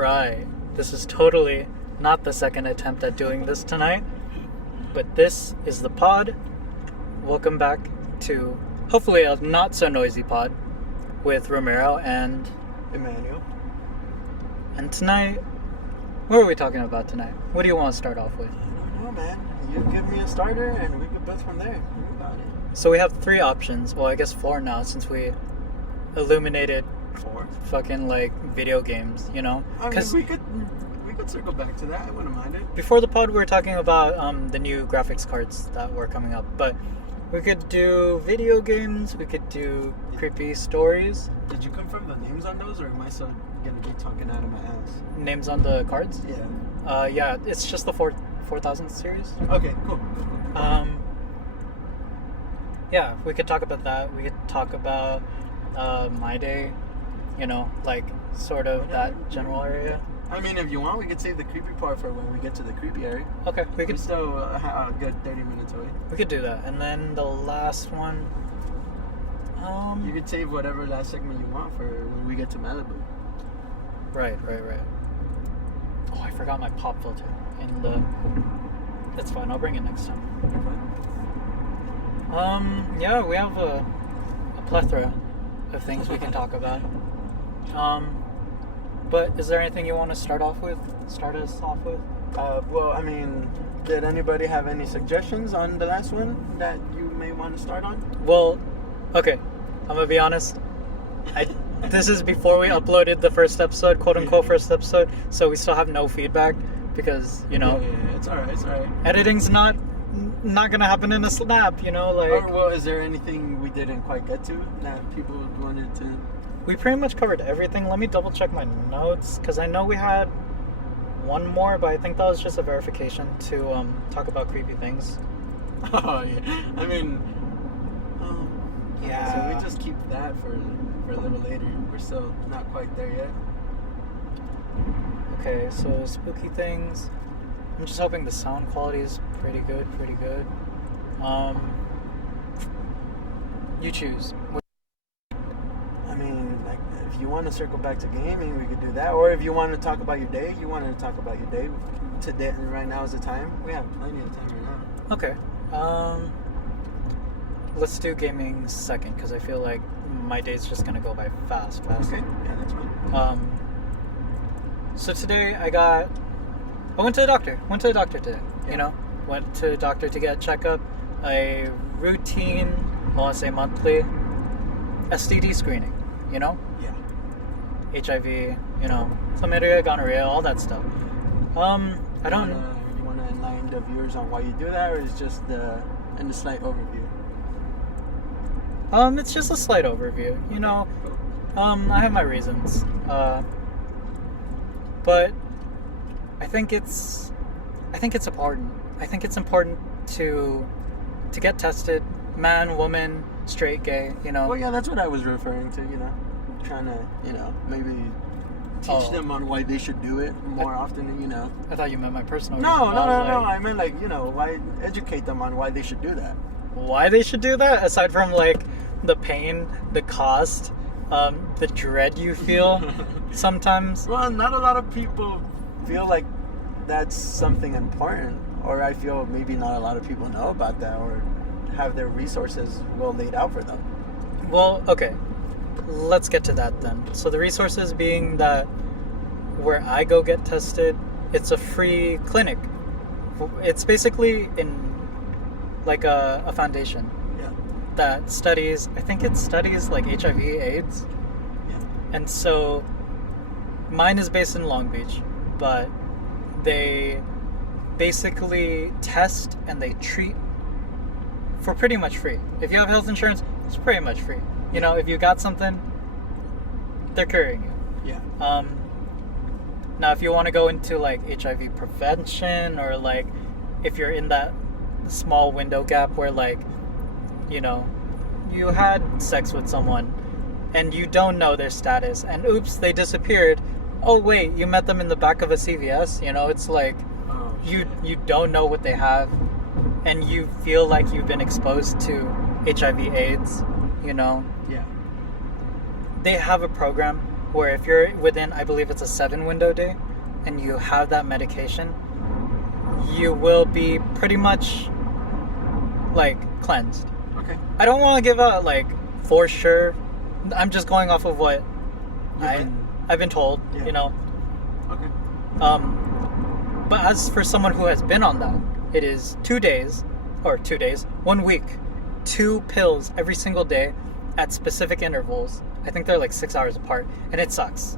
Alright, this is totally not the second attempt at doing this tonight, but this is the pod. Welcome back to, hopefully, a not so noisy pod with Romero and Emmanuel. And tonight, what are we talking about tonight? What do you want to start off with? I don't know, man. You give me a starter and we can build from there. Think about it. So we have three options. Well, I guess four now since we illuminated fucking like video games, you know? I mean, we could circle back to that. I wouldn't mind it. Before the pod, we were talking about the new graphics cards that were coming up, but we could do video games. We could do creepy stories. Did you confirm the names on those, or am I still gonna be talking out of my ass? Names on the cards? Yeah. Yeah, it's just the 4000 series. Okay, cool. Yeah, we could talk about that. We could talk about My Day, you know, like sort of that general area. I mean, if you want, we could save the creepy part for when we get to the creepy area. Okay, we We're could still a good 30 minutes away. we could do that. And then the last one, You could save whatever last segment you want for when we get to Malibu. Right. Oh, I forgot my pop filter in the. That's fine. I'll bring it next time. Yeah, we have a plethora of things we can talk about. But is there anything you want to start us off with? Well, I mean, did anybody have any suggestions on the last one that you may want to start on? Well, okay. I'm gonna be honest. This is before we uploaded the first episode, quote unquote first episode, so we still have no feedback because, you know, Yeah, it's alright. editing's not gonna happen in a snap, you know, like. Well, is there anything we didn't quite get to that people wanted to? We pretty much covered everything. Let me double check my notes because I know we had one more, but I think that was just a verification to talk about creepy things. Oh yeah, I mean, Yeah. So we just keep that for a little later. We're still not quite there yet. Okay, so spooky things. I'm just hoping the sound quality is pretty good. You choose. I mean, like, if you want to circle back to gaming, we could do that. Or if you want to talk about your day, today, right now is the time. We have plenty of time right now. Okay. Let's do gaming second because I feel like my day's just gonna go by fast. Okay, yeah, that's fine. So today I went to the doctor. Today. Yeah. You know, went to the doctor to get a checkup, a routine, I want to say monthly, STD screening. You know, Yeah. HIV. You know, chlamydia, gonorrhea, all that stuff. I don't. You want to enlighten the viewers on why you do that, or is just in the slight overview? It's just a slight overview. You know, I have my reasons. But I think it's important. I think it's important to get tested, man, woman, straight, gay, you know. Well, yeah, that's what I was referring to, you know. Trying to, you know, maybe teach them on why they should do it more often, you know. I thought you meant my personal No. reason. I meant, like, you know, why educate them on why they should do that. Why they should do that, aside from, like, the pain, the cost, the dread you feel sometimes. Well, not a lot of people feel like that's something important, or I feel maybe not a lot of people know about that or have their resources well laid out for them. Well, okay. Let's get to that then. So the resources being that where I go get tested, it's a free clinic. It's basically in like a foundation Yeah. that studies, I think it studies like HIV, AIDS. Yeah. And so mine is based in Long Beach, but they basically test and they treat for pretty much free. If you have health insurance, it's pretty much free. You know, if you got something, they're curing you. Yeah. Now, if you want to go into like HIV prevention, or like if you're in that small window gap where, like, you know, you had sex with someone and you don't know their status, and oops, they disappeared. Oh wait, you met them in the back of a CVS. You know, it's like you don't know what they have, and you feel like you've been exposed to HIV/AIDS. You know. Yeah. They have a program where if you're within, I believe it's a 7 window day, and you have that medication, you will be pretty much like cleansed. Okay. I don't want to give out like for sure. I'm just going off of what I've been told, Yeah. you know. Okay. But as for someone who has been on that, it is 2 days, 1 week, 2 pills every single day at specific intervals. I think they're like 6 hours apart, and it sucks.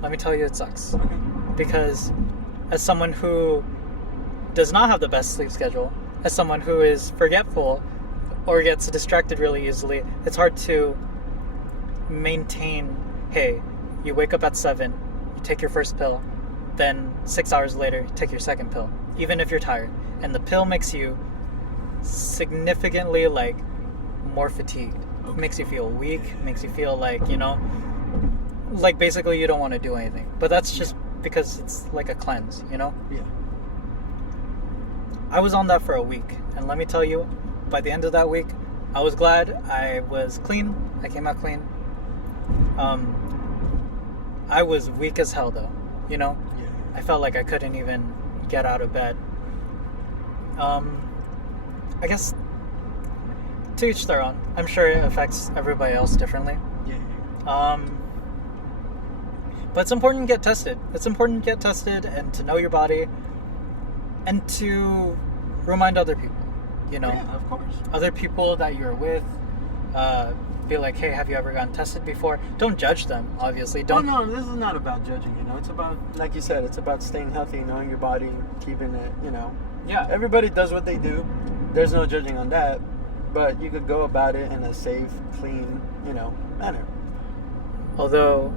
Let me tell you, it sucks. Okay. Because as someone who does not have the best sleep schedule, as someone who is forgetful or gets distracted really easily, it's hard to maintain, hey, you wake up at 7, you take your first pill, then 6 hours later, you take your second pill, even if you're tired. And the pill makes you significantly like more fatigued. It makes you feel weak, makes you feel like, you know, like basically you don't want to do anything. But that's just because it's like a cleanse, you know? Yeah. I was on that for a week, and let me tell you, by the end of that week, I was glad I was clean. I came out clean. I was weak as hell though, you know? Yeah. I felt like I couldn't even get out of bed. I guess to each their own. I'm sure it affects everybody else differently. Yeah. But it's important to get tested. It's important to get tested and to know your body and to remind other people, you know? Yeah, of course. Other people that you're with, be like, hey, have you ever gotten tested before? Don't judge them, obviously. Don't. No, this is not about judging, you know. It's about, like you said, it's about staying healthy, knowing your body, keeping it, you know. Yeah. Everybody does what they do. There's no judging on that. But you could go about it in a safe, clean, you know, manner. Although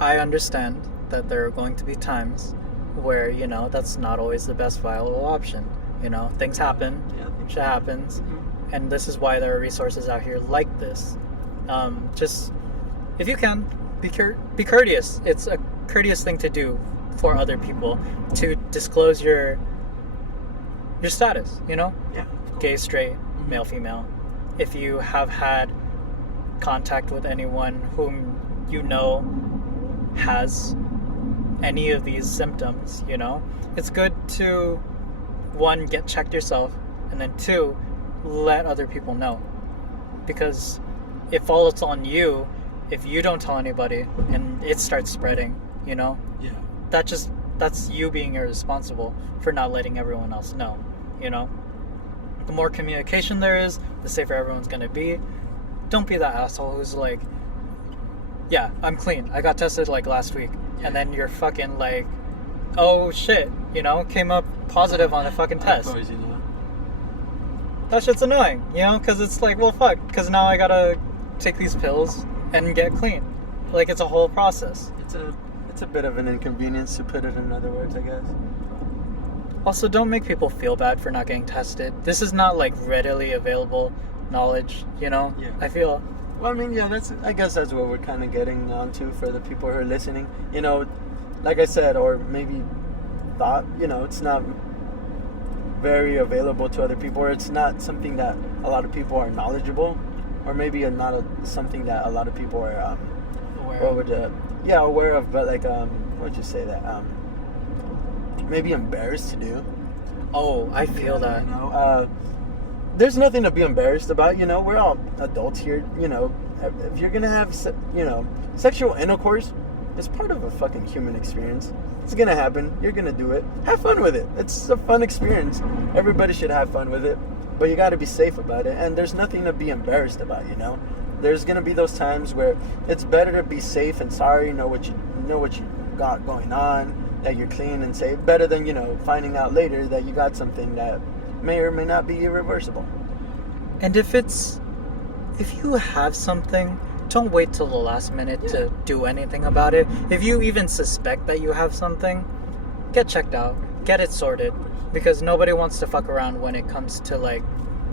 I understand that there are going to be times where, you know, that's not always the best viable option. You know, things happen, Yeah. shit happens, Mm-hmm. and this is why there are resources out here like this. Just, if you can, be courteous. It's a courteous thing to do for other people to disclose your status, you know? Yeah. Gay, straight, male, female. If you have had contact with anyone whom you know has any of these symptoms, you know, it's good to, 1, get checked yourself, and then 2, let other people know. Because it falls on you if you don't tell anybody and it starts spreading, you know? Yeah. That's you being irresponsible for not letting everyone else know, you know? The more communication there is, the safer everyone's gonna be. Don't be that asshole who's like, yeah, I'm clean. I got tested like last week. And then you're fucking like, oh shit, you know, came up positive on a fucking test. Of course, you know. That shit's annoying, you know, because it's like, well, fuck, because now I gotta take these pills and get clean. Like, it's a whole process. It's a bit of an inconvenience, to put it in other words, I guess. Also, don't make people feel bad for not getting tested. This is not like readily available knowledge, you know? Yeah. I feel. Well, I mean, yeah, I guess that's what we're kind of getting onto for the people who are listening. You know, like I said, or maybe thought, you know, it's not very available to other people, or it's not something that a lot of people are knowledgeable, or maybe not something that a lot of people are aware of, but like what'd you say that maybe embarrassed to do. Oh, I feel that. You know, there's nothing to be embarrassed about. You know, we're all adults here. You know, if you're gonna have sexual intercourse, it's part of a fucking human experience. It's gonna happen. You're gonna do it. Have fun with it. It's a fun experience. Everybody should have fun with it, but you got to be safe about it. And there's nothing to be embarrassed about. You know, there's gonna be those times where it's better to be safe and sorry. Know what you got going on. That you're clean and safe. Better than, you know, finding out later that you got something that may or may not be irreversible. And if you have something, don't wait till the last minute to do anything about it. If you even suspect that you have something, get checked out, get it sorted, because nobody wants to fuck around when it comes to like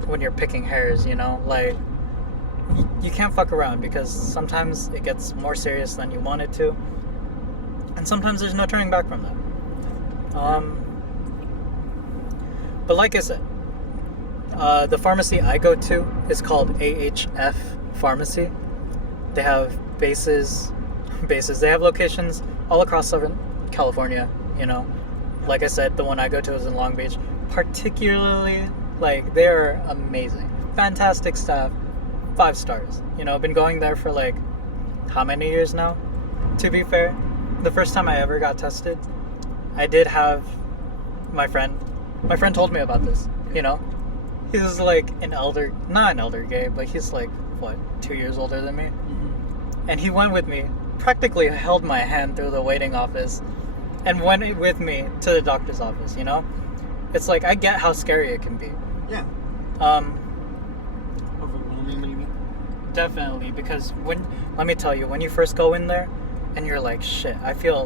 when you're picking hairs, you know? Like, you can't fuck around because sometimes it gets more serious than you want it to, and sometimes there's no turning back from that. But like I said, the pharmacy I go to is called AHF Pharmacy. They have bases bases. They have locations all across Southern California, you know. Like I said, the one I go to is in Long Beach. Particularly, like, they're amazing. Fantastic staff. 5 stars. You know, I've been going there for like, how many years now? To be fair, the first time I ever got tested, I did have my friend told me about this, you know. He's like not an elder gay, but he's like, what, 2 years older than me? Mm-hmm. And he went with me, practically held my hand through the waiting office, and went with me to the doctor's office, you know? It's like, I get how scary it can be. Yeah. Overwhelming, maybe? Definitely, because let me tell you, when you first go in there, and you're like, shit, I feel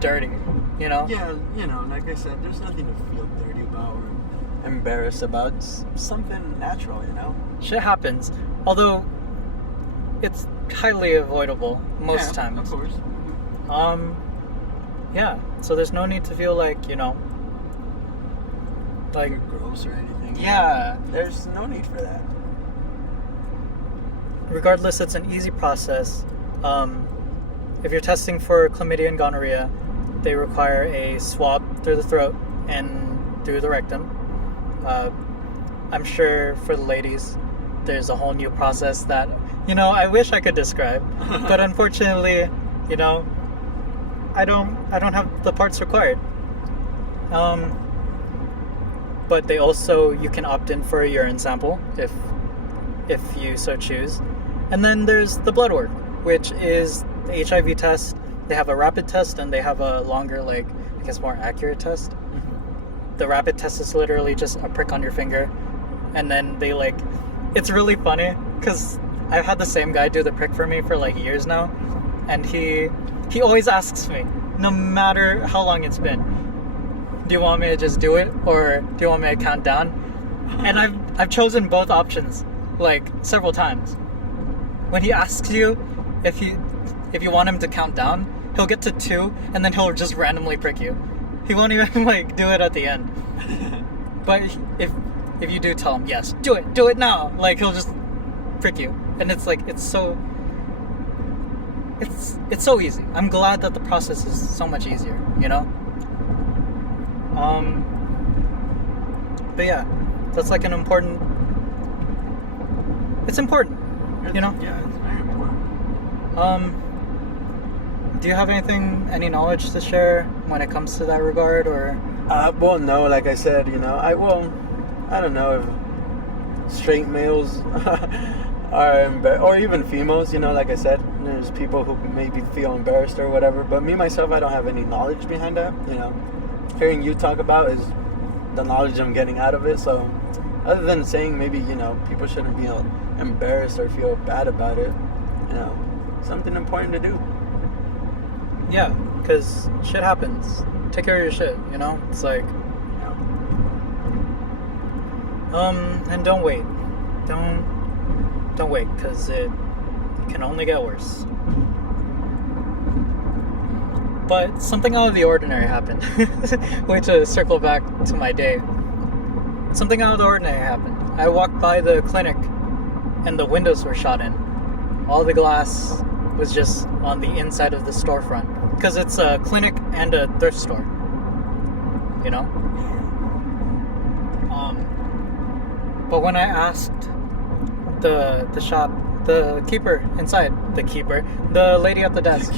dirty, you know? Yeah, you know, like I said, there's nothing to feel dirty about or embarrassed about. It's something natural, you know? Shit happens, although it's highly avoidable most times. Of course. Yeah, so there's no need to feel like, you know, like, You're gross or anything. yeah. There's no need for that. Regardless, it's an easy process. If you're testing for chlamydia and gonorrhea, they require a swab through the throat and through the rectum. I'm sure for the ladies, there's a whole new process that, you know, I wish I could describe, but unfortunately, you know, I don't have the parts required. But they also, you can opt in for a urine sample if you so choose. And then there's the blood work, which is the HIV test. They have a rapid test and they have a longer, like, I guess more accurate test. Mm-hmm. The rapid test is literally just a prick on your finger, and then they, like, it's really funny because I've had the same guy do the prick for me for like years now, and he always asks me, no matter how long it's been, do you want me to just do it or do you want me to count down? And I've chosen both options like several times. When he asks you if you want him to count down, he'll get to 2 and then he'll just randomly prick you. He won't even like do it at the end. But if you do tell him, yes, do it now, like, he'll just prick you. And it's like, it's so easy. I'm glad that the process is so much easier, you know? But yeah, that's like an important, it's important, you know? Yeah, it's very important. Do you have any knowledge to share when it comes to that regard, or? Well, no, like I said, you know, I don't know if straight males are or even females, you know, like I said, there's people who maybe feel embarrassed or whatever, but me, myself, I don't have any knowledge behind that, you know. Hearing you talk about is the knowledge I'm getting out of it, so other than saying maybe, you know, people shouldn't be embarrassed or feel bad about it, you know, something important to do. Yeah, because shit happens. Take care of your shit, you know? It's like, and don't wait. Don't wait, because it can only get worse. But something out of the ordinary happened. Wait to circle back to my day. Something out of the ordinary happened. I walked by the clinic, and the windows were shot in. All the glass was just on the inside of the storefront. Because it's a clinic and a thrift store. You know? But when I asked the keeper inside, the lady at the desk,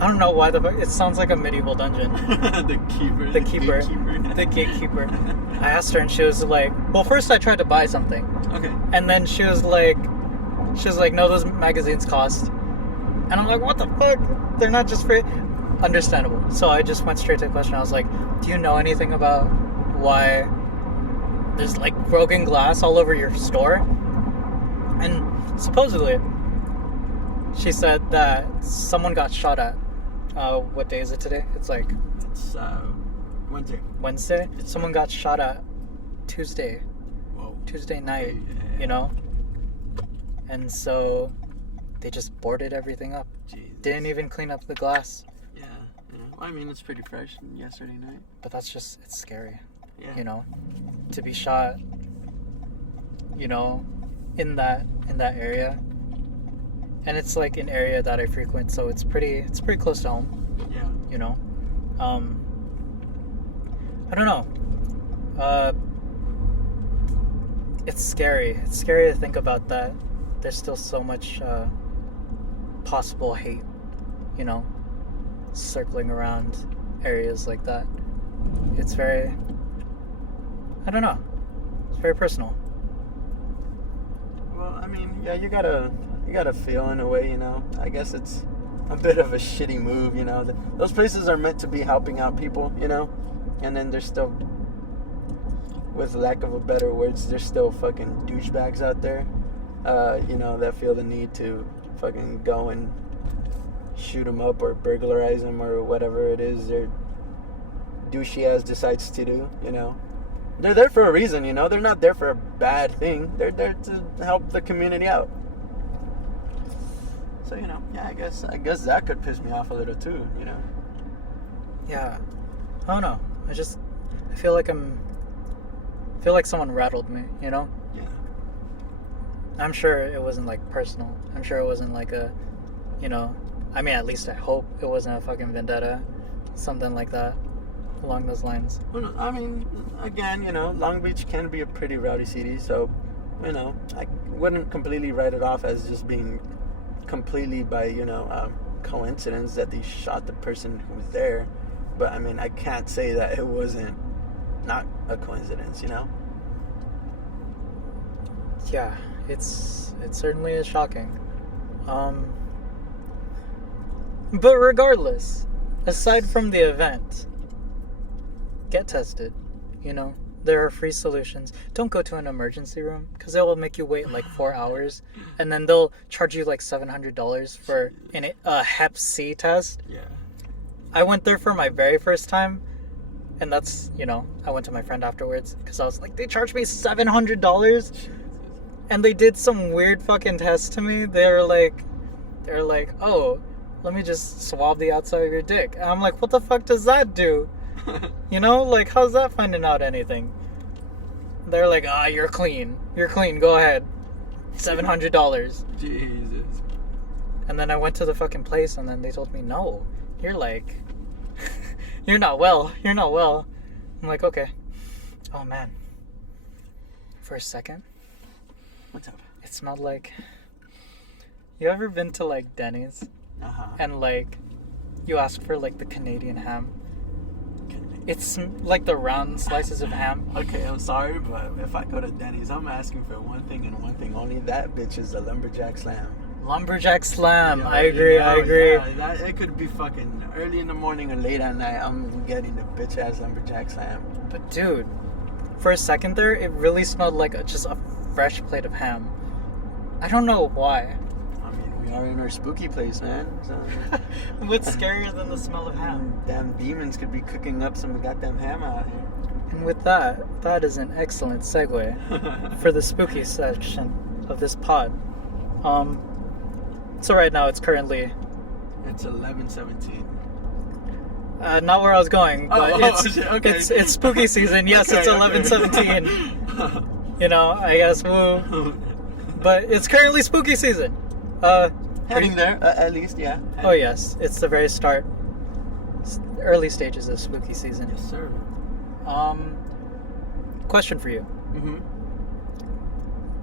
I don't know why it sounds like a medieval dungeon. The gatekeeper. I asked her and she was like, well, first I tried to buy something. Okay. And then she was like, no, those magazines cost. And I'm like, what the fuck? They're not just free. Understandable. So I just went straight to the question. I was like, do you know anything about why there's like broken glass all over your store? And supposedly, she said that someone got shot at. What day is it today? It's like... It's Wednesday? Someone got shot at Tuesday. Whoa. Tuesday night, Yeah. you know? And so they just boarded everything up. Jesus. Didn't even clean up the glass. Yeah. Well, I mean, it's pretty fresh from yesterday night. But it's scary. Yeah. You know? To be shot, you know, in that area. and it's like an area that I frequent, so it's pretty close to home. Yeah. You know, I don't know. It's scary. It's scary to think about that. There's still so much possible hate, you know, circling around areas like that. It's very, I don't know. It's very personal. Well, I mean, yeah, you gotta feel in a way, you know. I guess it's a bit of a shitty move, you know. Those places are meant to be helping out people, you know, and then there's still, with lack of a better words, there's still fucking douchebags out there, you know, that feel the need to fucking go and shoot them up or burglarize them or whatever it is their douchey ass decides to do, you know. They're there for a reason, you know. They're not there for a bad thing. They're there to help the community out. So, you know, yeah, I guess that could piss me off a little too, you know. Yeah. I don't know. I feel like someone rattled me, you know? Yeah. I'm sure it wasn't like personal. I'm sure it wasn't like a, you know, I mean, at least I hope it wasn't a fucking vendetta, something like that, along those lines. Well, I mean, again, you know, Long Beach can be a pretty rowdy city, so, you know, I wouldn't completely write it off as just being completely by, you know, coincidence that they shot the person who was there. But, I mean, I can't say that it wasn't not a coincidence, you know? Yeah, it certainly is shocking. But regardless, aside from the event, get tested, you know? There are free solutions. Don't go to an emergency room, because they will make you wait like 4 hours, and then they'll charge you like $700 for a Hep C test. Yeah. I went there for my very first time, and that's, you know, I went to my friend afterwards, because I was like, they charged me $700? And they did some weird fucking test to me. They're like, oh, let me just swab the outside of your dick. And I'm like, what the fuck does that do? You know, like, how's that finding out anything? They're like, you're clean, go ahead, $700. Jesus. And then I went to the fucking place, and then they told me, no, you're like, you're not well. I'm like, okay. Oh man, for a second, What's up? it smelled like, you ever been to like Denny's and like you ask for like the Canadian ham? It's like the round slices of ham. Okay, I'm sorry, but if I go to Denny's, I'm asking for one thing and one thing only. That bitch is a lumberjack slam. Lumberjack slam. Yeah, I agree. Yeah, it could be fucking early in the morning or late at night. I'm getting the bitch ass lumberjack slam. But dude, for a second there, it really smelled like just a fresh plate of ham. I don't know why. I mean, we are in our spooky place, man. So. What's scarier than the smell of ham? Damn demons could be cooking up some goddamn ham out here. And with that is an excellent segue for the spooky section of this pod. So right now it's currently... It's 11:17. Not where I was going, but okay. it's spooky season. Yes, Okay, it's 11:17. You know, I guess woo. But it's currently spooky season. Heading there, at least, yeah. Oh yes, it's the very start, early stages of spooky season. Yes, sir. Question for you. Mm-hmm.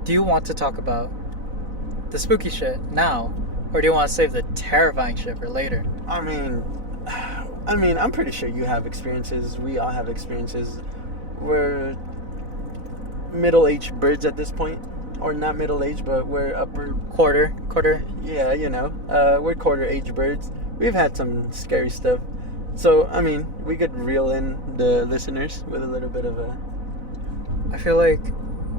Do you want to talk about the spooky shit now, or do you want to save the terrifying shit for later? I mean, I'm pretty sure you have experiences. We all have experiences. We're middle-aged birds at this point. Or not middle-aged, but we're upper... Quarter. Yeah, you know. We're quarter-age birds. We've had some scary stuff. So, I mean, we could reel in the listeners with a little bit of a... I feel like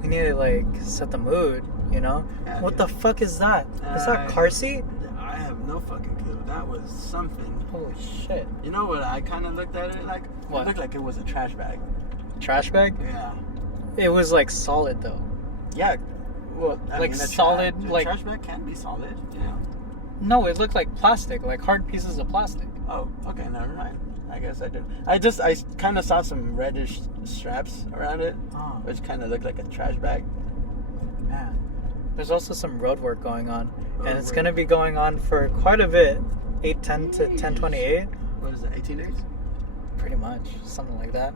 we need to, like, set the mood, you know? Yeah, What the fuck is that? Is that car seat? I have no fucking clue. That was something. Holy shit. You know what I kind of looked at it like? What? It looked like it was a trash bag. Trash bag? Yeah. It was, like, solid, though. Yeah. Well, I Like mean, solid, a like... trash bag can be solid, you know. No, it looked like plastic, like hard pieces of plastic. Oh, okay, never mind. I guess I did. I kind of saw some reddish straps around it, Oh, which kind of looked like a trash bag. man. There's also some road work going on, and Road it's work. going to be going on for quite a bit. 8:10 to 10:28, What is that? 18 days? pretty much, something like that.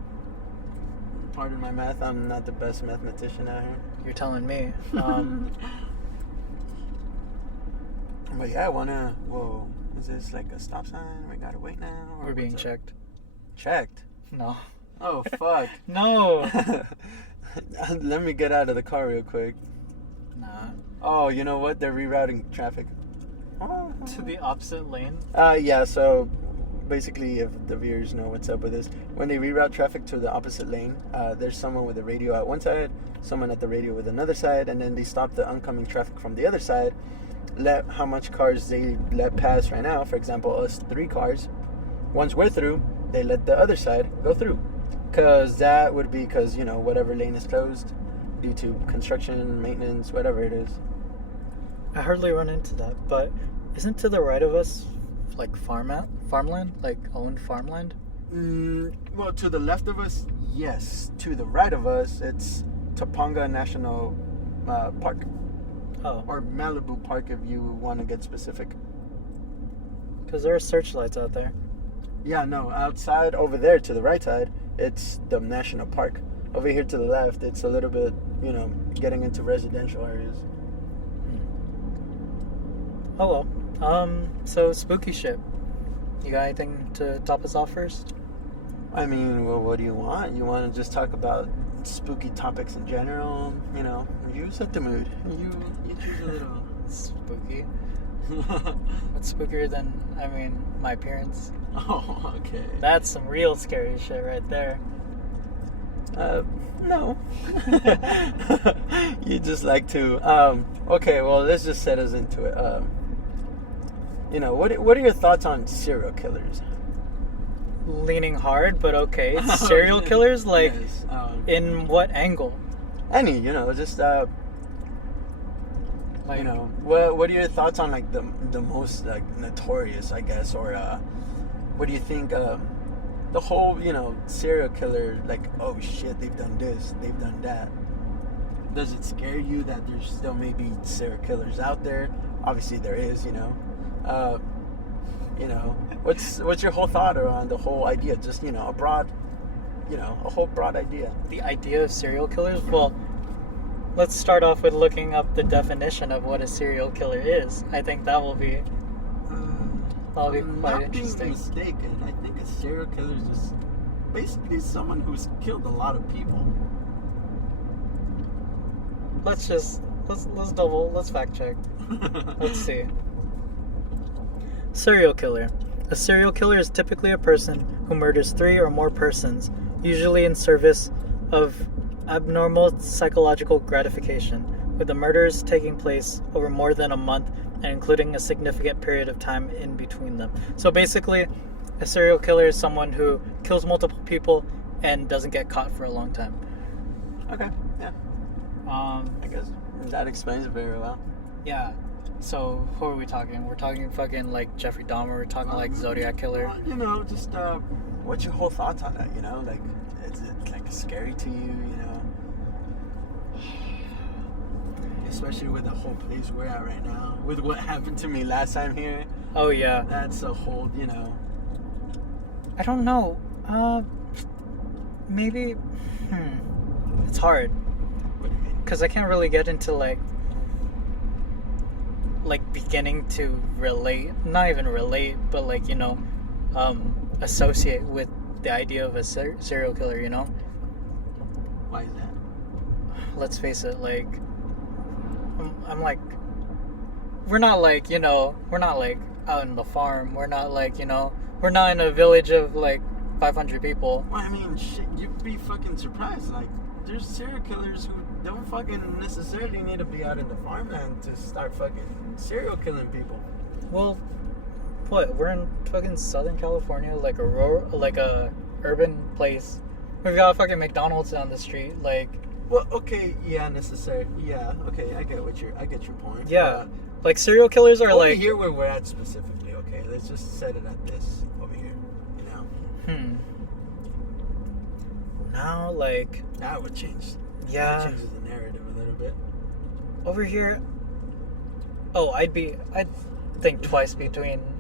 Pardon my math. I'm not the best mathematician out here. You're telling me. But yeah, I wanna. Whoa, is this like a stop sign? We gotta wait now. Or We're being what's up? checked. Checked. No. Oh fuck. No. Let me get out of the car real quick. Nah. Oh, you know what? They're rerouting traffic. To the opposite lane. Yeah. So basically, if the viewers know what's up with this, when they reroute traffic to the opposite lane, there's someone with a radio at one side, someone at the radio with another side, and then they stop the oncoming traffic from the other side. Let how much cars they let pass right now. For example, us 3 cars. Once we're through, they let the other side go through. Because that would be because, you know, whatever lane is closed due to construction, maintenance, whatever it is. I hardly run into that, but isn't to the right of us like farmland, like owned farmland? Well, to the left of us, yes. To the right of us, it's Topanga National Park. Oh, Or Malibu Park if you want to get specific. because there are searchlights out there. Yeah, no, outside over there to the right side, it's the national park. Over here to the left, it's a little bit, you know, getting into residential areas. Oh well. So spooky shit. You got anything to top us off first? I mean, well, what do you want? You want to just talk about spooky topics in general? You know, you set the mood. You choose a little. Spooky. What's spookier than, my appearance? Oh, okay. That's some real scary shit right there. No. You just like to. Okay, well, let's just set us into it. You know, what are your thoughts on serial killers? Leaning hard, but okay. Serial killers? Like, Yes, in what angle? any, you know, just Like, you know, what are your thoughts on like the most like notorious, I guess, or what do you think the whole, you know, serial killer, like, oh shit, they've done this, they've done that. Does it scare you that there's still maybe serial killers out there? Obviously there is, you know. You know, what's your whole thought around the whole idea? Just, you know, a whole broad idea. the idea of serial killers? Well, let's start off with looking up the definition of what a serial killer is. I think that will be quite Not interesting. being mistaken, I think a serial killer is just basically someone who's killed a lot of people. Let's fact check. Let's see. Serial killer. A serial killer is typically a person who murders 3 or more persons, usually in service of abnormal psychological gratification, with the murders taking place over more than a month and including a significant period of time in between them. So basically, a serial killer is someone who kills multiple people and doesn't get caught for a long time. Okay, yeah, I guess that explains it very well. Yeah. So who are we talking? We're talking fucking like Jeffrey Dahmer. We're talking like Zodiac Killer. You know, just what's your whole thoughts on that? You know, like, is it like scary to you? You know, especially with the whole place we're at right now, with what happened to me last time here. Oh yeah. That's a whole, you know. I don't know. Maybe. It's hard What do you mean? because I can't really get into like beginning to relate. Not even relate, but like, you know, associate with the idea of a serial killer. You know. Why is that? Let's face it. Like, I'm like, we're not like, you know, we're not like out in the farm. We're not like, you know, we're not in a village of like 500 people. Well, I mean, shit, you'd be fucking surprised. Like, there's serial killers who don't fucking necessarily need to be out in the farmland to start fucking serial killing people. Well, what? We're in fucking Southern California, like a urban place. We've got fucking McDonald's down the street, like. Well, okay, yeah, necessary. Yeah, okay, I get your point. Yeah, like serial killers are Over like. here where we're at specifically, okay? Let's just set it at this over here, you know? Now, like. That would change. Yeah. That changes the narrative a little bit. Over here, I'd think twice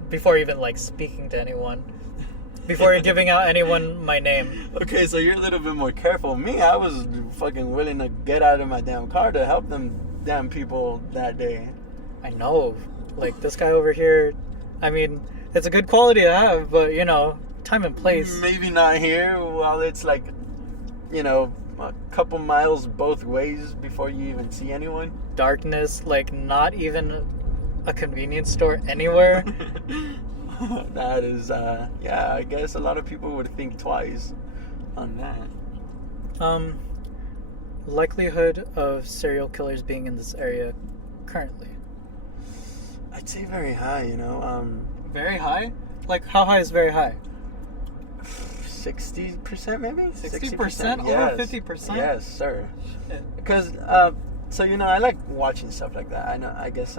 before even like speaking to anyone, before giving out anyone my name. Okay, so you're a little bit more careful. Me, I was fucking willing to get out of my damn car to help them damn people that day. I know, like this guy over here. I mean, it's a good quality to have, but time and place. Maybe not here. While it's like, a couple miles both ways before you even see anyone. Darkness, like not even a convenience store anywhere. That is, yeah, I guess a lot of people would think twice on that. Likelihood of serial killers being in this area currently. I'd say very high, Very high? Like, how high is very high? 60% maybe? 60%? Yes. Over 50%? Yes, sir. Shit. Because, so, I like watching stuff like that. I guess,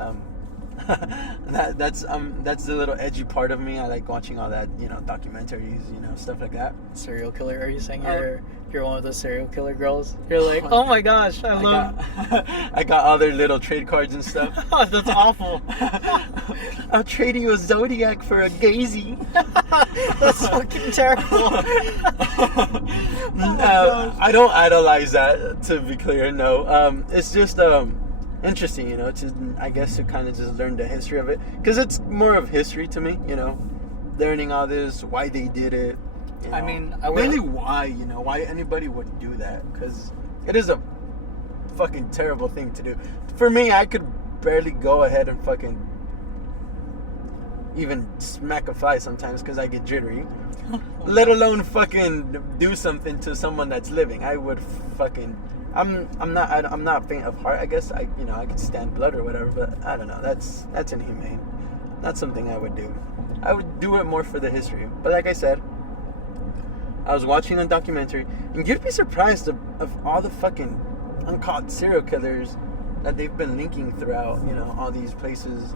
that's the little edgy part of me. I like watching all that, documentaries, stuff like that. Serial killer? Are you saying you're one of the serial killer girls? You're like, oh my gosh, I love... I got all their little trade cards and stuff. Oh, that's awful. I'll trade you a Zodiac for a Gazy. That's fucking terrible. I don't idolize that, to be clear, no. It's just interesting, I guess to kind of just learn the history of it. Because it's more of history to me, learning all this, why they did it. I mean, really why, why anybody would do that. Because it is a fucking terrible thing to do. For me, I could barely go ahead and fucking even smack a fly sometimes because I get jittery. Let alone fucking do something to someone that's living. I would fucking... I'm not faint of heart. I guess I could stand blood or whatever, but I don't know. That's inhumane. Not something I would do. I would do it more for the history. But like I said, I was watching a documentary, and you'd be surprised of all the fucking uncaught serial killers that they've been linking throughout. All these places.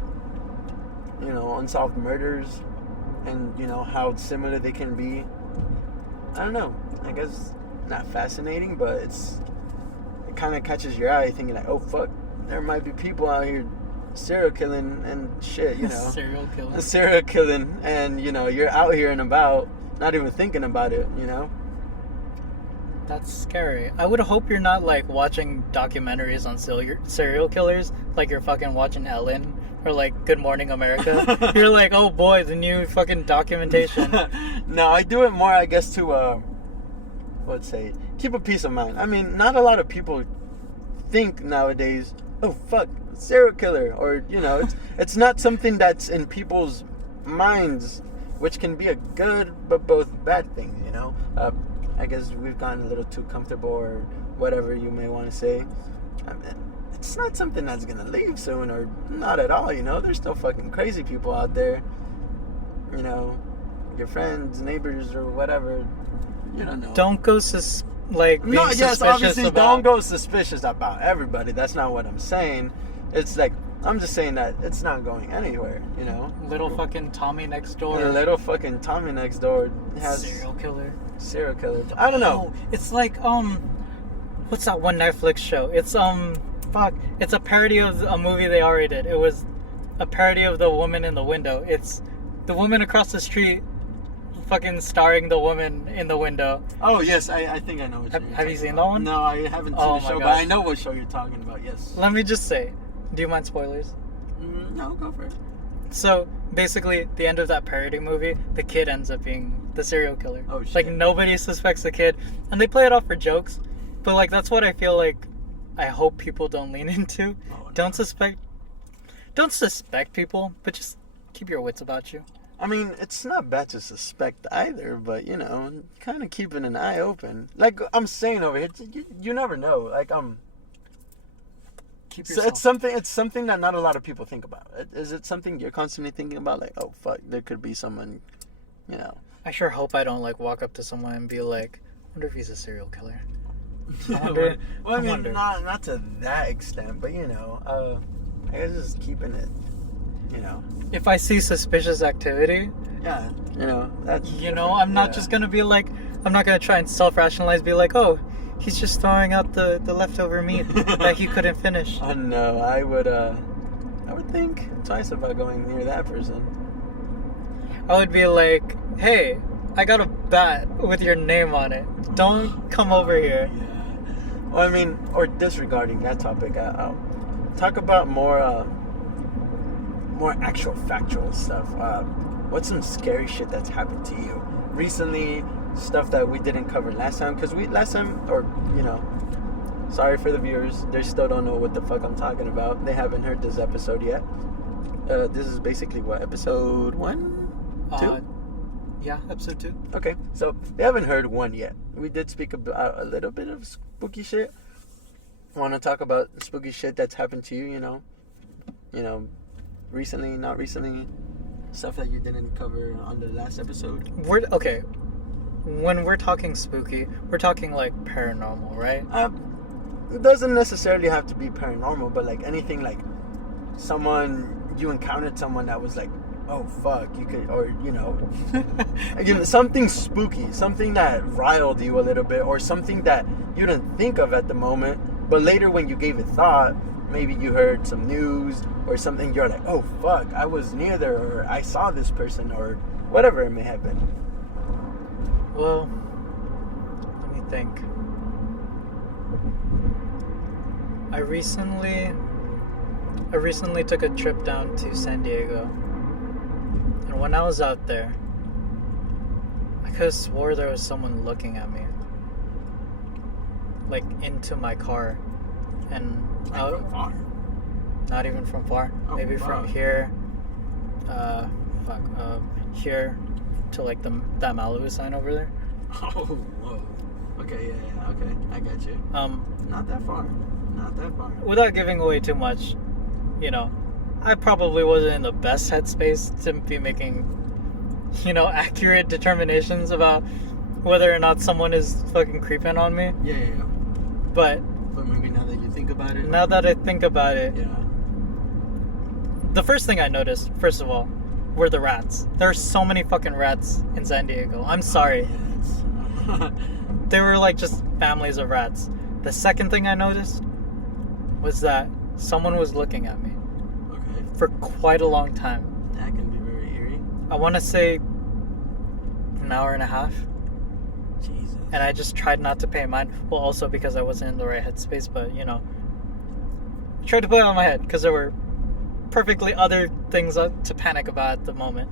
Unsolved murders, and how similar they can be. I don't know. I guess not fascinating, but it kind of catches your eye, thinking like, oh fuck, there might be people out here serial killing and shit, serial killing, and you're out here and about, not even thinking about it. That's scary. I would hope you're not like watching documentaries on serial killers, like you're fucking watching Ellen or like Good Morning America. You're like, oh boy, the new fucking documentation. No, I do it more, I guess, to let's say, keep a peace of mind. I mean, not a lot of people think nowadays, oh fuck, serial killer, or it's not something that's in people's minds, which can be a good but both bad thing. I guess we've gotten a little too comfortable, or whatever you may want to say. I mean, it's not something that's gonna leave soon, or not at all. There's still fucking crazy people out there. Your friends, neighbors, or whatever. You don't know. Don't go obviously don't go suspicious about everybody. That's not what I'm saying. It's like, I'm just saying that it's not going anywhere, Little fucking Tommy next door. Little fucking Tommy next door has serial killer. I don't know. It's like what's that one Netflix show? It's it's a parody of a movie they already did. It was a parody of The Woman in the Window. It's the woman across the street fucking starring the woman in the window. Oh yes, I think I know what you're talking about. Have you seen that one? No, I haven't seen the show, but I know what show you're talking about. Yes. Let me just say, do you mind spoilers? No, go for it. So basically, the end of that parody movie, the kid ends up being the serial killer. Oh shit. Like nobody suspects the kid, and they play it off for jokes. But like that's what I feel like. I hope people don't lean into. Oh, no. Don't suspect people, but just keep your wits about you. I mean, it's not bad to suspect either, but kind of keeping an eye open. Like I'm saying over here, you never know. Like Keep so yourself. it's something that not a lot of people think about. Is it something you're constantly thinking about? Like, oh fuck, there could be someone, I sure hope I don't like walk up to someone and be like, I wonder if he's a serial killer. I wonder. Not to that extent, but I guess just keeping it, If I see suspicious activity, yeah, that's. I'm not just gonna be like, I'm not gonna try and self-rationalize, be like, oh, he's just throwing out the leftover meat that he couldn't finish. Oh no, I would I would think twice about going near that person. I would be like, hey, I got a bat with your name on it. Don't come over here. Yeah. Well, I mean, or disregarding that topic, I'll talk about more actual factual stuff. What's some scary shit that's happened to you recently? Stuff that we didn't cover last time, because sorry for the viewers, they still don't know what the fuck I'm talking about. They haven't heard this episode yet. This is basically what, episode 1? 2? Yeah, episode 2. Okay, so they haven't heard 1 yet. We did speak about a little bit of spooky shit. Want to talk about spooky shit that's happened to you, recently, not recently, stuff that you didn't cover on the last episode. Okay. When we're talking spooky, we're talking like paranormal, right? It doesn't necessarily have to be paranormal, but like anything, like you encountered someone that was like, oh fuck, you could, or something spooky, something that riled you a little bit, or something that you didn't think of at the moment, but later when you gave it thought, maybe you heard some news or something, you're like, oh fuck, I was near there, or I saw this person, or whatever it may have been. Well, let me think. I recently took a trip down to San Diego. And when I was out there, I could have swore there was someone looking at me. Like, into my car. And From far? Not even from far. Oh, maybe wow. from here. Here to like that Malibu sign over there. Oh, whoa. Okay, yeah, okay, I got you. Not that far. Without giving away too much, I probably wasn't in the best headspace to be making, accurate determinations about whether or not someone is fucking creeping on me. Yeah. But maybe now that you think about it. now that I think about it, Yeah. the first thing I noticed, first of all, were the rats. There are so many fucking rats in San Diego. I'm sorry. Yes. They were like just families of rats. The second thing I noticed was that someone was looking at me Okay. for quite a long time. That can be very eerie. I want to say an hour and a half. Jesus. And I just tried not to pay mind. Well, also because I wasn't in the right headspace, but I tried to put it on my head because there were perfectly other things to panic about at the moment.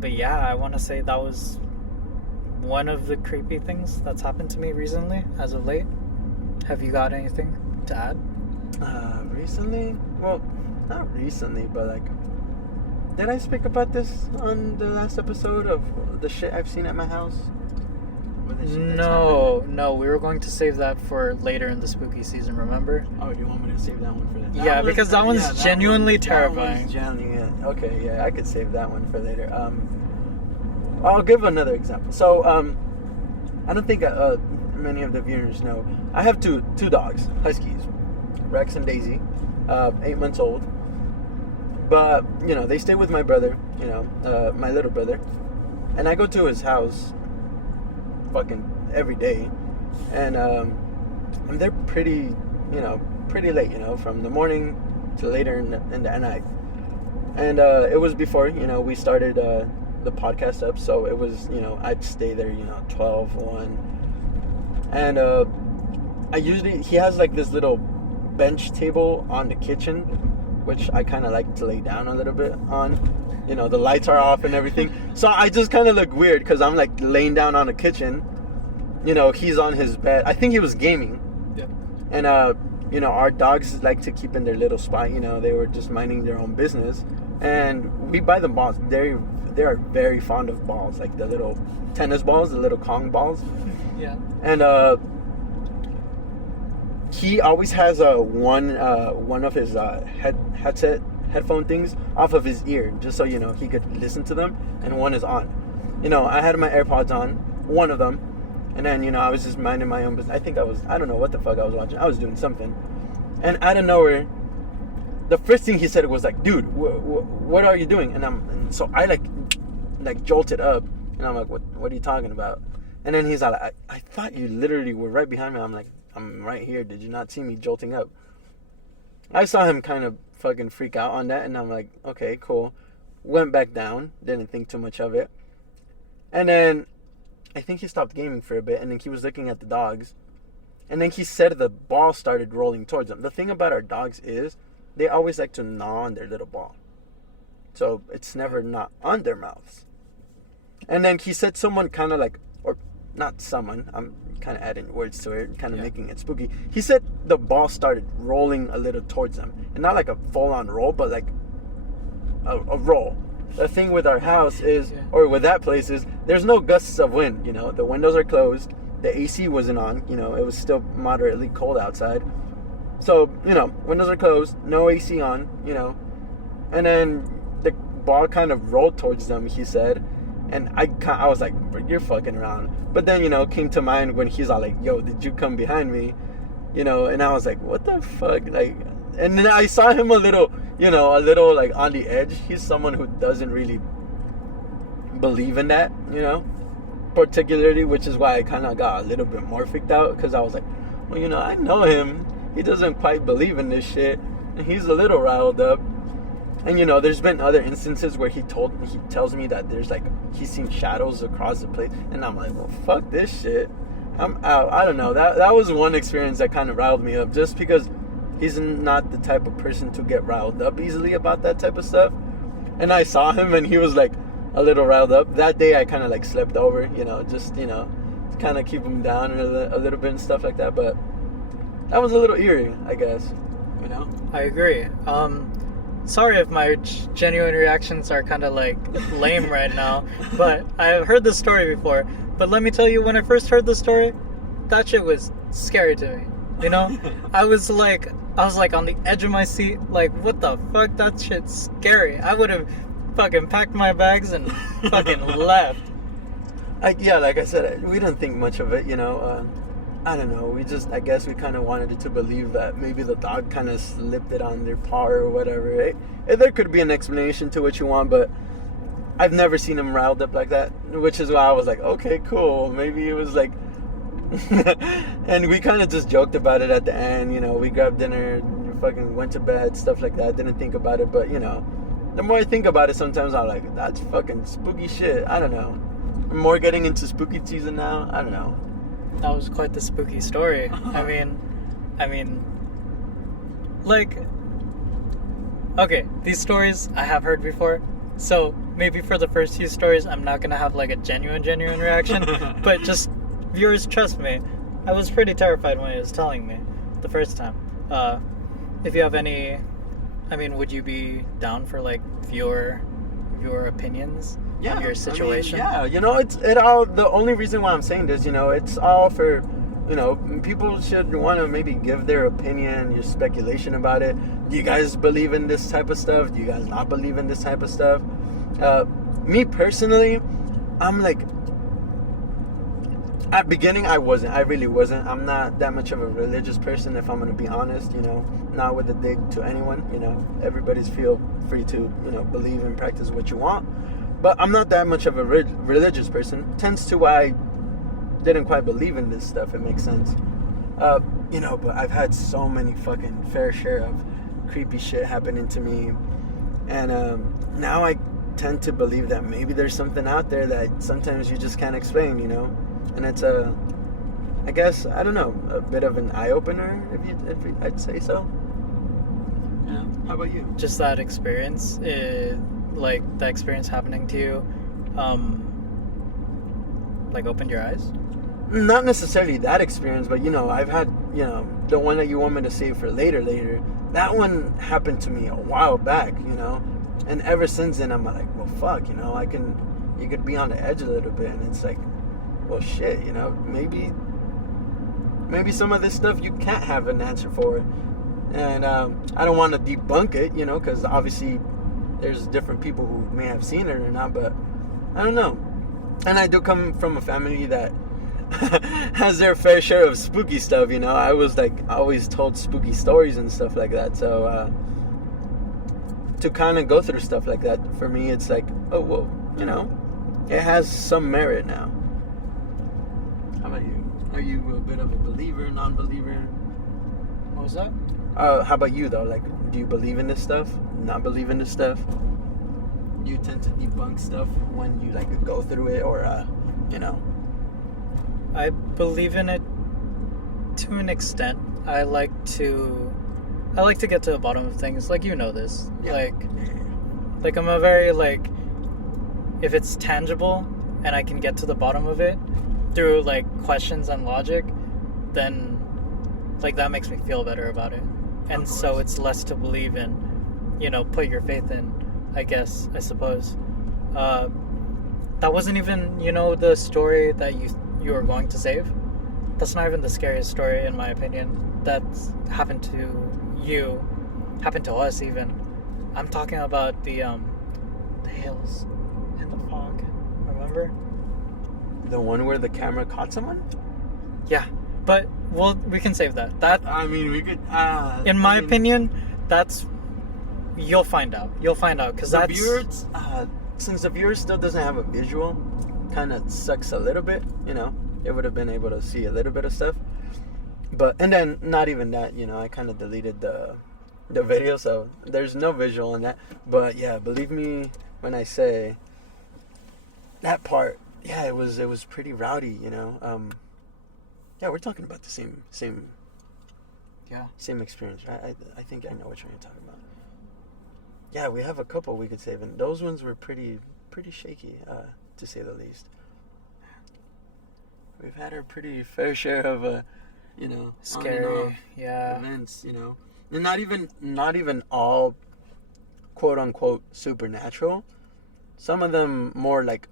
But yeah, I want to say that was one of the creepy things that's happened to me recently, as of late. Have you got anything to add? Recently? Well, not recently, but like, did I speak about this on the last episode of the shit I've seen at my house? Or the shit that's happened? No, we were going to save that for later in the spooky season, remember? Oh, you want me to save that one for later? Yeah, because that one's genuinely terrifying. Okay, yeah, I could save that one for later. I'll give another example. So, I don't think many of the viewers know. I have two dogs, huskies, Rex and Daisy, 8 months old. But they stay with my brother, my little brother, and I go to his house, fucking every day, and I'm there pretty late, from the morning to later in the night, and it was before we started the podcast up, so it was I'd stay there 12, 1, and he has like this little bench table on the kitchen, which I kind of like to lay down a little bit on. The lights are off and everything, so I just kind of look weird because I'm like laying down on the kitchen. He's on his bed. I think he was gaming. Yeah. And our dogs like to keep in their little spot. They were just minding their own business, and we buy them balls. They are very fond of balls, like the little tennis balls, the little Kong balls. Yeah. And he always has one of his headphone things off of his ear, just so he could listen to them, and one is on. I had my AirPods on, one of them, and then I was just minding my own business. I don't know what the fuck I was watching. I was doing something, and out of nowhere, the first thing he said was like, "Dude, what are you doing?" And so I like jolted up, and I'm like, "What are you talking about?" And then he's like, I thought you literally were right behind me. I'm like, I'm right here. Did you not see me jolting up? I saw him kind of fucking freak out on that, and I'm like, okay, cool. Went back down, didn't think too much of it. And then I think he stopped gaming for a bit, and then he was looking at the dogs. And then he said the ball started rolling towards him. The thing about our dogs is they always like to gnaw on their little ball. So it's never not on their mouths. And then he said someone kind of like, or not someone, I'm kind of adding words to it, kind of making it spooky. He said the ball started rolling a little towards him. And not like a full-on roll, but like a roll. The thing with our house is, or with that place is, there's no gusts of wind, you know. The windows are closed. The AC wasn't on, you know. It was still moderately cold outside. So, you know, windows are closed, no AC on, you know. And then the ball kind of rolled towards them, he said. And I was like, you're fucking around. But then, you know, came to mind when he's all like, yo, did you come behind me? You know, and I was like, what the fuck? Like, and then I saw him a little like on the edge. He's someone who doesn't really believe in that, you know, particularly, which is why I kind of got a little bit more freaked out, because I was like, well, you know, I know him. He doesn't quite believe in this shit, and he's a little riled up. And, you know, there's been other instances where he tells me that there's like, he's seen shadows across the place, and I'm like, well, fuck this shit. I'm out. I don't know. That was one experience that kind of riled me up, just because he's not the type of person to get riled up easily about that type of stuff. And I saw him, and he was like a little riled up. That day I kind of like slept over, you know, just, you know, kind of keep him down a little bit and stuff like that. But that was a little eerie, I guess, you know. I agree. Sorry if my genuine reactions are kind of like lame right now, but I've heard this story before. But let me tell you, when I first heard the story, that shit was scary to me. You know, I was like on the edge of my seat, like, what the fuck? That shit's scary. I would have fucking packed my bags and fucking left. Like I said, we didn't think much of it, you know. I don't know. I guess we kind of wanted it to believe that maybe the dog kind of slipped it on their paw or whatever. Right? There could be an explanation to what you want, but I've never seen him riled up like that, which is why I was like, okay, cool. Maybe it was like, and we kind of just joked about it at the end. You know, we grabbed dinner, fucking went to bed, stuff like that. Didn't think about it, but you know, the more I think about it, sometimes I'm like, that's fucking spooky shit. I don't know. I'm more getting into spooky season now. I don't know. That was quite the spooky story. I mean, like, okay, these stories I have heard before, so maybe for the first few stories I'm not gonna have like a genuine reaction, but just viewers, trust me, I was pretty terrified when he was telling me the first time. If you have any, I mean, would you be down for like viewer opinions? Yeah, your situation. I mean, yeah, you know, it all. The only reason why I'm saying this, you know, it's all for, you know, people should want to maybe give their opinion, your speculation about it. Do you guys believe in this type of stuff? Do you guys not believe in this type of stuff? Me personally, I'm like, at beginning I really wasn't. I'm not that much of a religious person, if I'm gonna be honest. You know, not with a dig to anyone. You know, everybody's feel free to, you know, believe and practice what you want. But I'm not that much of a religious person. Tends to why I didn't quite believe in this stuff. It makes sense. You know, but I've had so many fucking fair share of creepy shit happening to me. And now I tend to believe that maybe there's something out there that sometimes you just can't explain, you know? And it's I guess, I don't know, a bit of an eye-opener, if I'd say so. Yeah. How about you? Just that experience, like that experience happening to you, like opened your eyes? Not necessarily that experience, but you know, I've had, you know, the one that you want me to save for later. That one happened to me a while back, you know, and ever since then I'm like, well, fuck, you know, you could be on the edge a little bit, and it's like, well, shit, you know, maybe some of this stuff you can't have an answer for, and I don't want to debunk it, you know, because obviously there's different people who may have seen it or not, but I don't know. And I do come from a family that has their fair share of spooky stuff, you know. I was like always told spooky stories and stuff like that, so to kind of go through stuff like that, for me it's like, oh, well, you know, it has some merit now. How about you? Are you a bit of a believer, non-believer? What was that? How about you though? Like, do you believe in this stuff? Not believe in this stuff? You tend to debunk stuff when you like go through it, or you know. I believe in it to an extent. I like to get to the bottom of things. Like, you know this. Yeah. Like I'm a very like, if it's tangible and I can get to the bottom of it through like questions and logic, then like that makes me feel better about it. And so it's less to believe in, you know, put your faith in, I guess, I suppose. That wasn't even, you know, the story that you were going to save. That's not even the scariest story in my opinion. That's happened to you, happened to us even. I'm talking about the hills and the fog. Remember? The one where the camera caught someone? Yeah, but we can save that. That, I mean, we could. in my opinion, that's, you'll find out. You'll find out because that's. Viewers, since the viewer still doesn't have a visual, kind of sucks a little bit. You know, it would have been able to see a little bit of stuff, but and then not even that. You know, I kind of deleted the video, so there's no visual in that. But yeah, believe me when I say that part. Yeah, it was pretty rowdy. You know. Yeah, we're talking about the same experience. I think I know what you're talking about. Yeah, we have a couple we could save, and those ones were pretty shaky, to say the least. We've had our pretty fair share of, you know, scary, on and off yeah, events, you know, and not even all, quote unquote, supernatural. Some of them more like,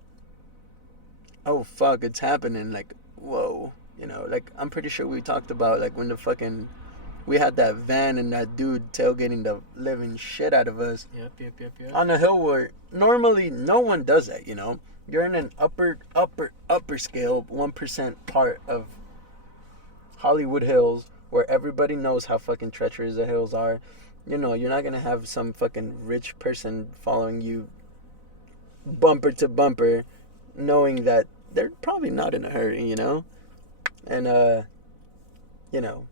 oh fuck, it's happening, like, whoa. You know, like, I'm pretty sure we talked about, like, when we had that van and that dude tailgating the living shit out of us. Yep. On a hill where normally no one does that, you know. You're in an upper scale, 1% part of Hollywood Hills where everybody knows how fucking treacherous the hills are. You know, you're not going to have some fucking rich person following you bumper to bumper knowing that they're probably not in a hurry, you know. And you know,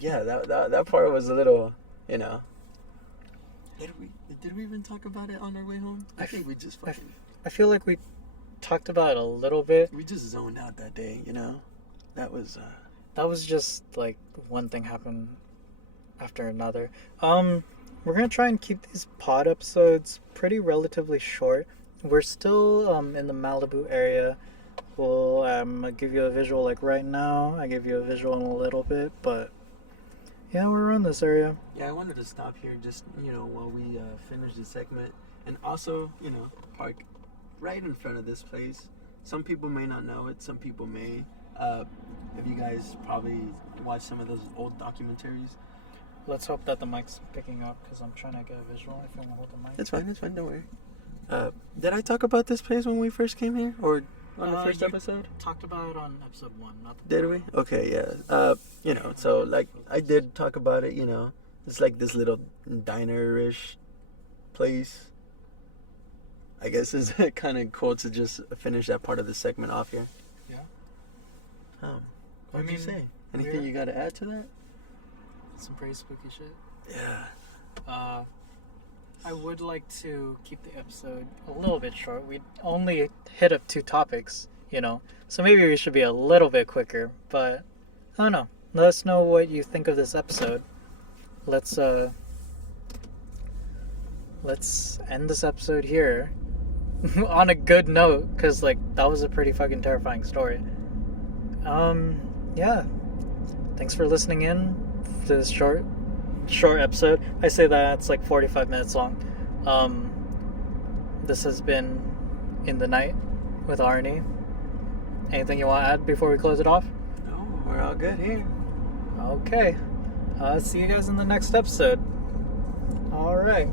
yeah, that part was a little, you know. Did we even talk about it on our way home? I think we just fucking. I feel like we talked about it a little bit. We just zoned out that day, you know. That was just like one thing happened after another. We're gonna try and keep these pod episodes pretty relatively short. We're still in the Malibu area. Well, I'm gonna give you a visual like right now. I give you a visual in a little bit, but yeah, we're around this area. Yeah, I wanted to stop here just, you know, while we finish this segment, and also, you know, park right in front of this place. Some people may not know it, some people may. If you guys probably watch some of those old documentaries. Let's hope that the mic's picking up because I'm trying to get a visual. If you want to hold the mic. It's fine, don't worry. Did I talk about this place when we first came here, or on the first episode? Talked about it on episode 1. Did we? Okay, yeah. You know, so like I did talk about it. You know, it's like this little diner-ish place. I guess is kind of cool to just finish that part of the segment off here. Yeah. What did you say? Anything you got to add to that? Some pretty spooky shit. Yeah. I would like to keep the episode a little bit short. We only hit up 2 topics, you know, so maybe we should be a little bit quicker, but I don't know. Let us know what you think of this episode. Let's end this episode here on a good note, because like that was a pretty fucking terrifying story. Yeah, thanks for listening in to this short episode. I say that it's like 45 minutes long. This has been In the Night with Arnie. Anything you want to add before we close it off? No, we're all good here. Okay. See you guys in the next episode. All right.